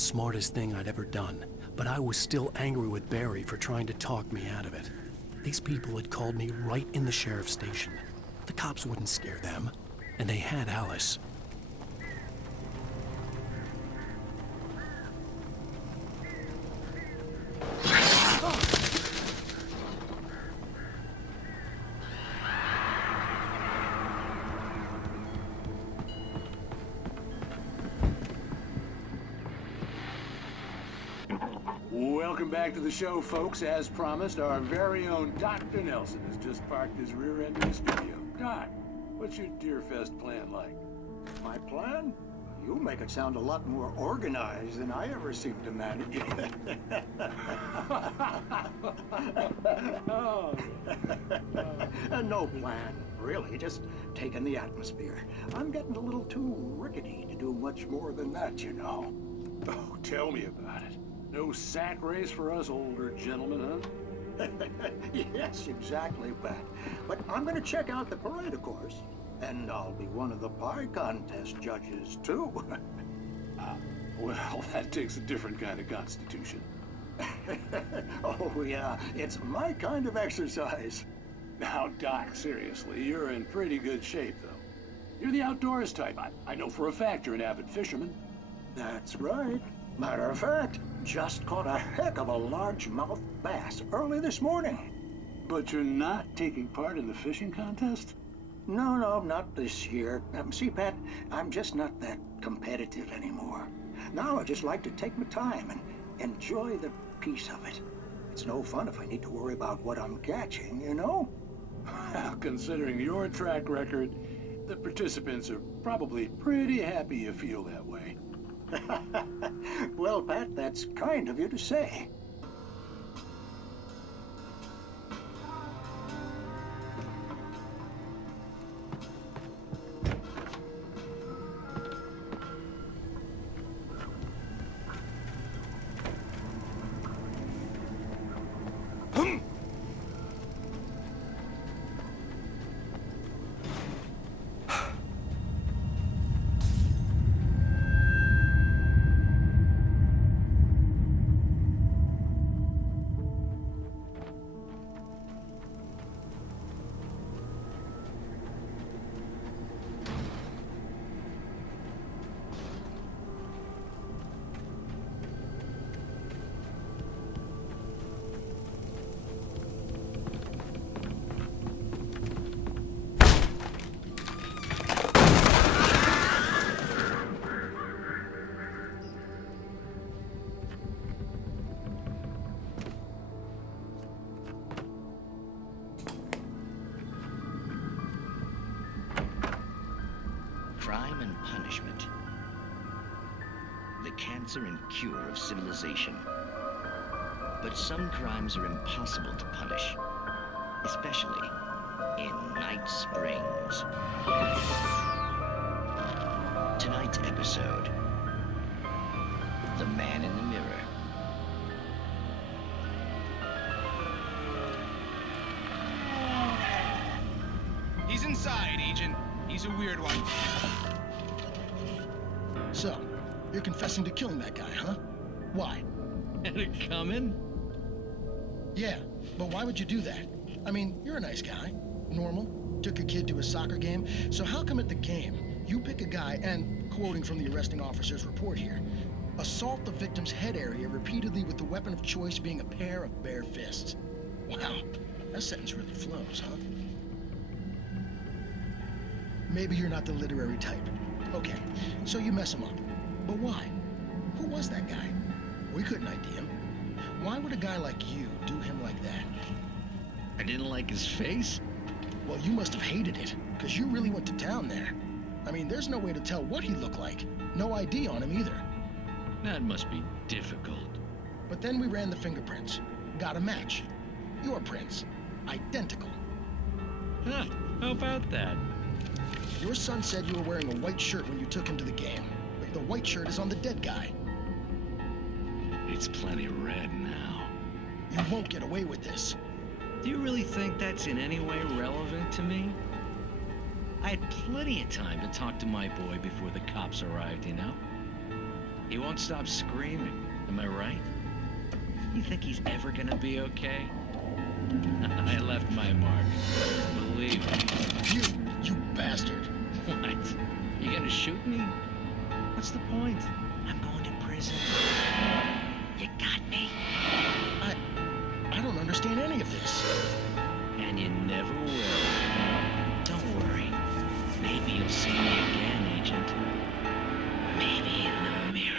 the smartest thing I'd ever done, but I was still angry with Barry for trying to talk me out of it. These people had called me right in the sheriff's station. The cops wouldn't scare them, and they had Alice. Welcome back to the show, folks. As promised, our very own Dr. Nelson has just parked his rear end in the studio. Doc, what's your Deerfest plan like? My plan? You make it sound a lot more organized than I ever seem to manage. No plan, really, just taking the atmosphere. I'm getting a little too rickety to do much more than that, you know. Oh, tell me about it. No sack race for us older gentlemen, huh? Yes, exactly, Pat. But I'm going to check out the parade, of course. And I'll be one of the pie contest judges, too. Well, that takes a different kind of constitution. Oh, yeah, it's my kind of exercise. Now, Doc, seriously, you're in pretty good shape, though. You're the outdoors type. I know for a fact you're an avid fisherman. That's right. Matter of fact, just caught a heck of a largemouth bass early this morning. But you're not taking part in the fishing contest? No, not this year. See, Pat, I'm just not that competitive anymore. Now I just like to take my time and enjoy the peace of it. It's no fun if I need to worry about what I'm catching, you know? Well, considering your track record, the participants are probably pretty happy you feel that way. Well, Pat, that's kind of you to say. Crime and punishment. The cancer and cure of civilization. But some crimes are impossible to punish, especially in Night Springs. Tonight's episode, The Man in the Mirror. He's inside, Agent. He's a weird one. So, you're confessing to killing that guy, huh? Why? Had it coming? Yeah, but why would you do that? I mean, you're a nice guy. Normal. Took your kid to a soccer game. So how come at the game, you pick a guy and, quoting from the arresting officer's report here, assault the victim's head area repeatedly with the weapon of choice being a pair of bare fists? Wow, that sentence really flows, huh? Maybe you're not the literary type. Okay, so you mess him up. But why? Who was that guy? We couldn't ID him. Why would a guy like you do him like that? I didn't like his face? Well, you must have hated it, because you really went to town there. I mean, there's no way to tell what he looked like. No ID on him either. That must be difficult. But then we ran the fingerprints. Got a match. Your prints. Identical. Huh, how about that? Your son said you were wearing a white shirt when you took him to the game. But the white shirt is on the dead guy. It's plenty red now. You won't get away with this. Do you really think that's in any way relevant to me? I had plenty of time to talk to my boy before the cops arrived, you know? He won't stop screaming. Am I right? You think he's ever gonna be okay? I left my mark. Believe me. You bastard. What? You gonna shoot me? What's the point? I'm going to prison. You got me. I don't understand any of this. And you never will. Don't worry. Maybe you'll see me again, Agent. Maybe in the mirror.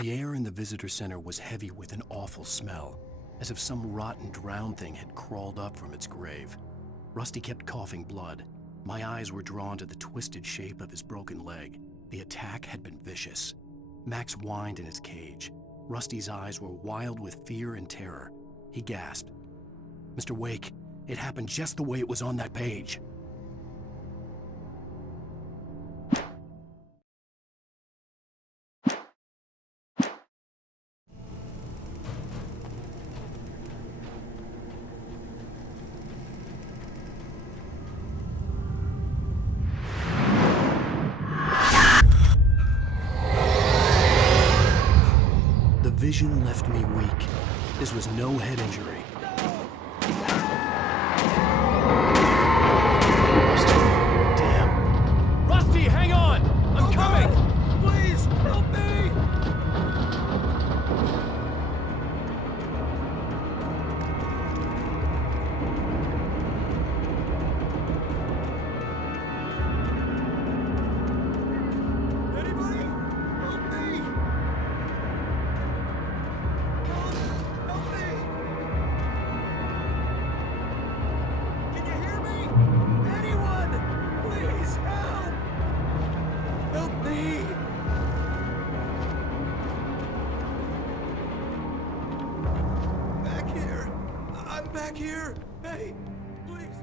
The air in the visitor center was heavy with an awful smell, as if some rotten drowned thing had crawled up from its grave. Rusty kept coughing blood. My eyes were drawn to the twisted shape of his broken leg. The attack had been vicious. Max whined in his cage. Rusty's eyes were wild with fear and terror. He gasped. "Mr. Wake, it happened just the way it was on that page." The vision left me weak. This was no head injury. Rusty, damn. Rusty, hang on! I'm coming! Please, help me! Anybody? Help me! Help me! Can you hear me? Anyone! Please help! Help me! Back here! I'm back here! Hey! Please!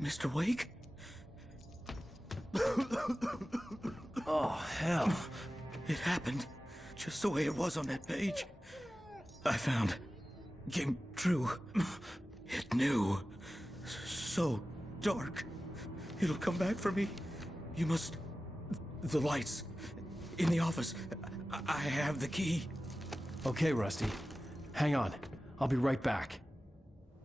Mr. Wake? Oh, hell. It happened just the way it was on that page. I found. Came true. It knew. So dark. It'll come back for me. You must. The lights. In the office. I have the key. Okay, Rusty. Hang on. I'll be right back.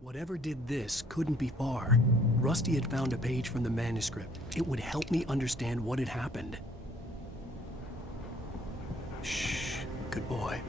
Whatever did this couldn't be far. Rusty had found a page from the manuscript. It would help me understand what had happened. Shh. Good boy.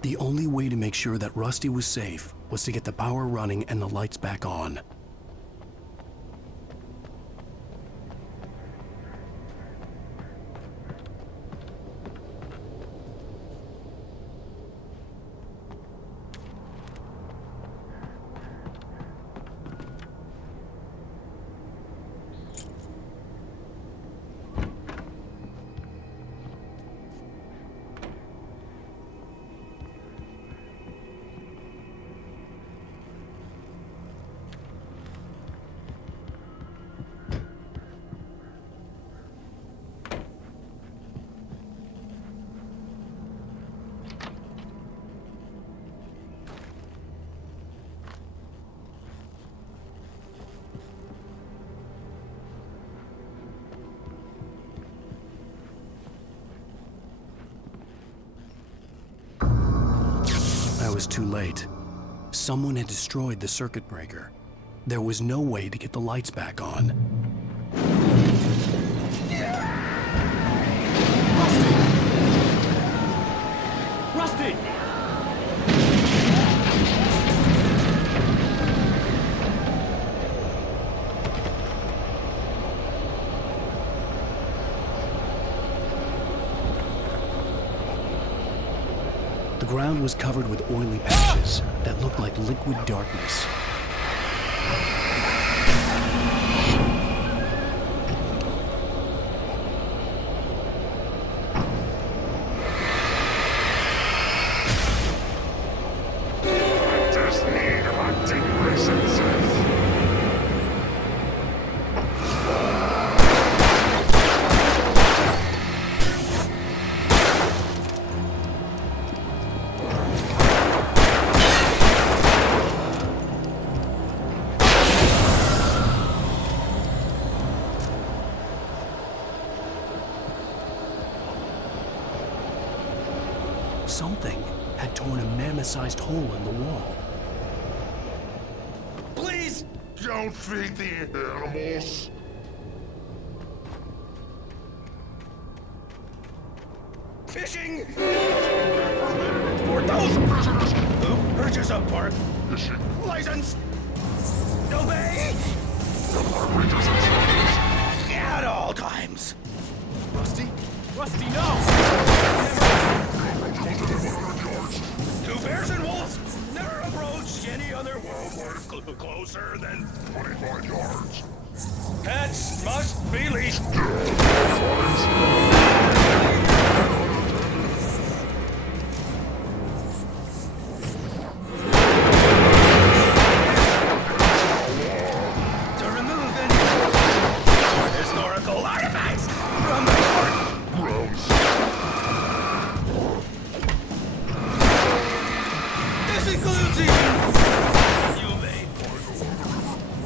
The only way to make sure that Rusty was safe was to get the power running and the lights back on. was too late. Someone had destroyed the circuit breaker. There was no way to get the lights back on. Rusty! The ground was covered with oily patches that looked like liquid darkness. Something had torn a mammoth-sized hole in the wall. Please! Don't feed the animals. Fishing! For those prisoners who purchase a park license, obey at all times. Rusty? Rusty, no! Two bears and wolves never approach any other wildlife closer than 25 yards. pets must be leashed. To remove any historical artifacts from the park. Gross. This includes even humane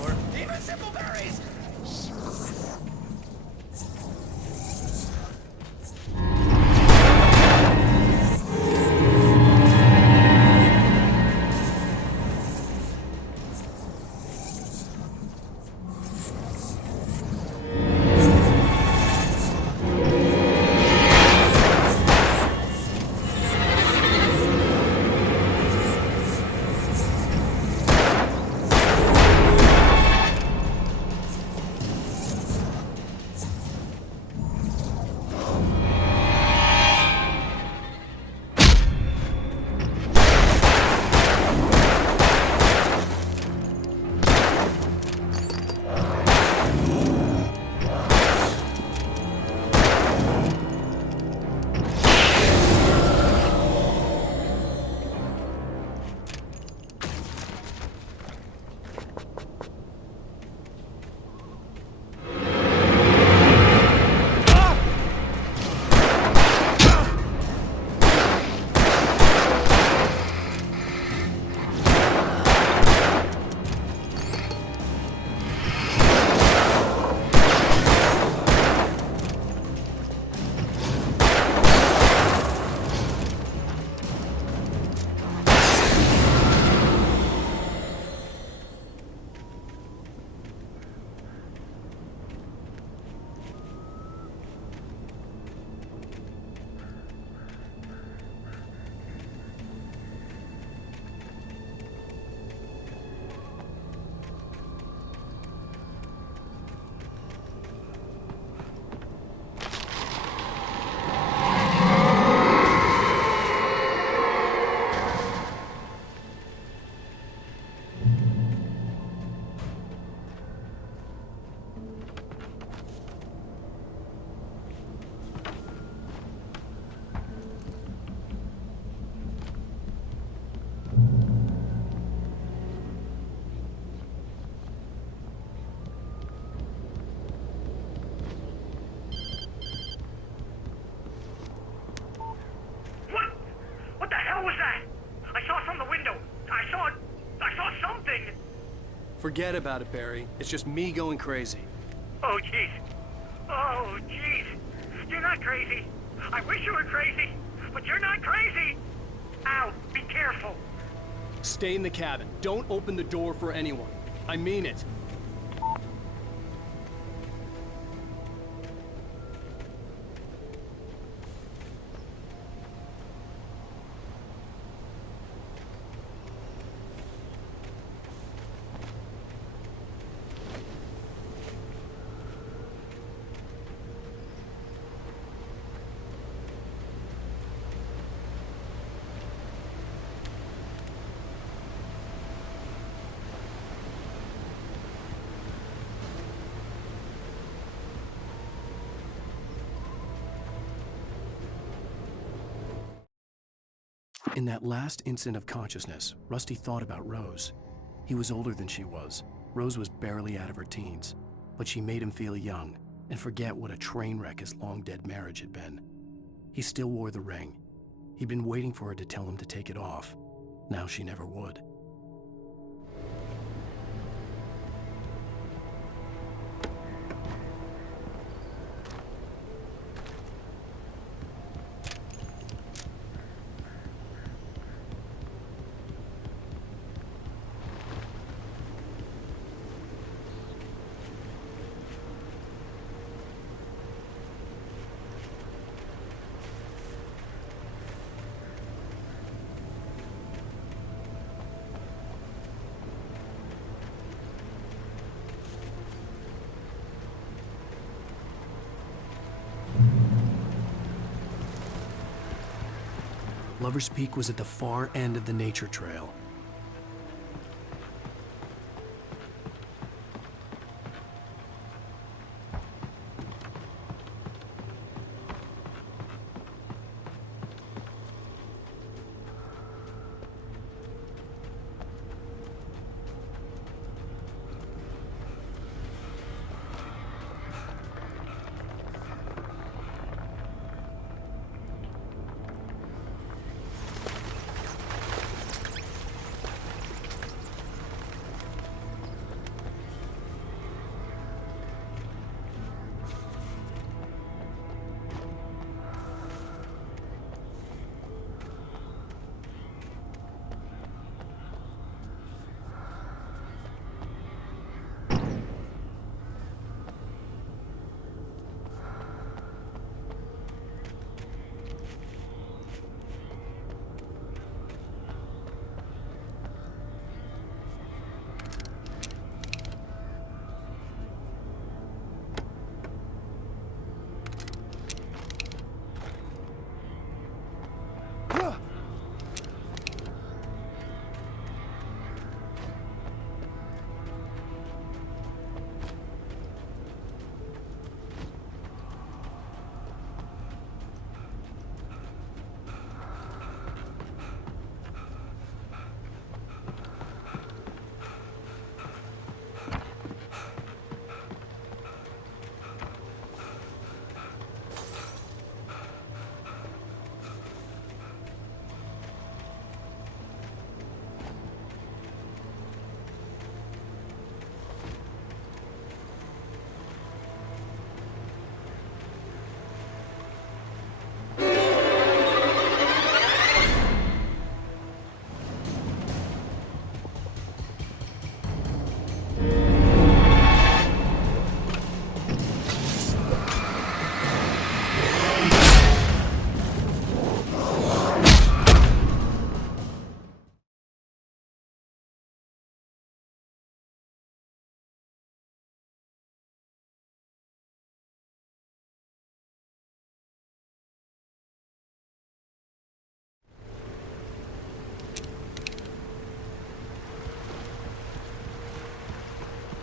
or even simple berries. What the hell was that? I saw from the window. I saw something. Forget about it, Barry. It's just me going crazy. Oh, jeez. Oh, jeez. You're not crazy. I wish you were crazy, but you're not crazy. Ow, be careful. Stay in the cabin. Don't open the door for anyone. I mean it. In that last instant of consciousness, Rusty thought about Rose. He was older than she was. Rose was barely out of her teens, but she made him feel young and forget what a train wreck his long-dead marriage had been. He still wore the ring. He'd been waiting for her to tell him to take it off. Now she never would. Lover's Peak was at the far end of the nature trail.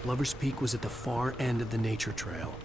Lover's Peak was at the far end of the nature trail.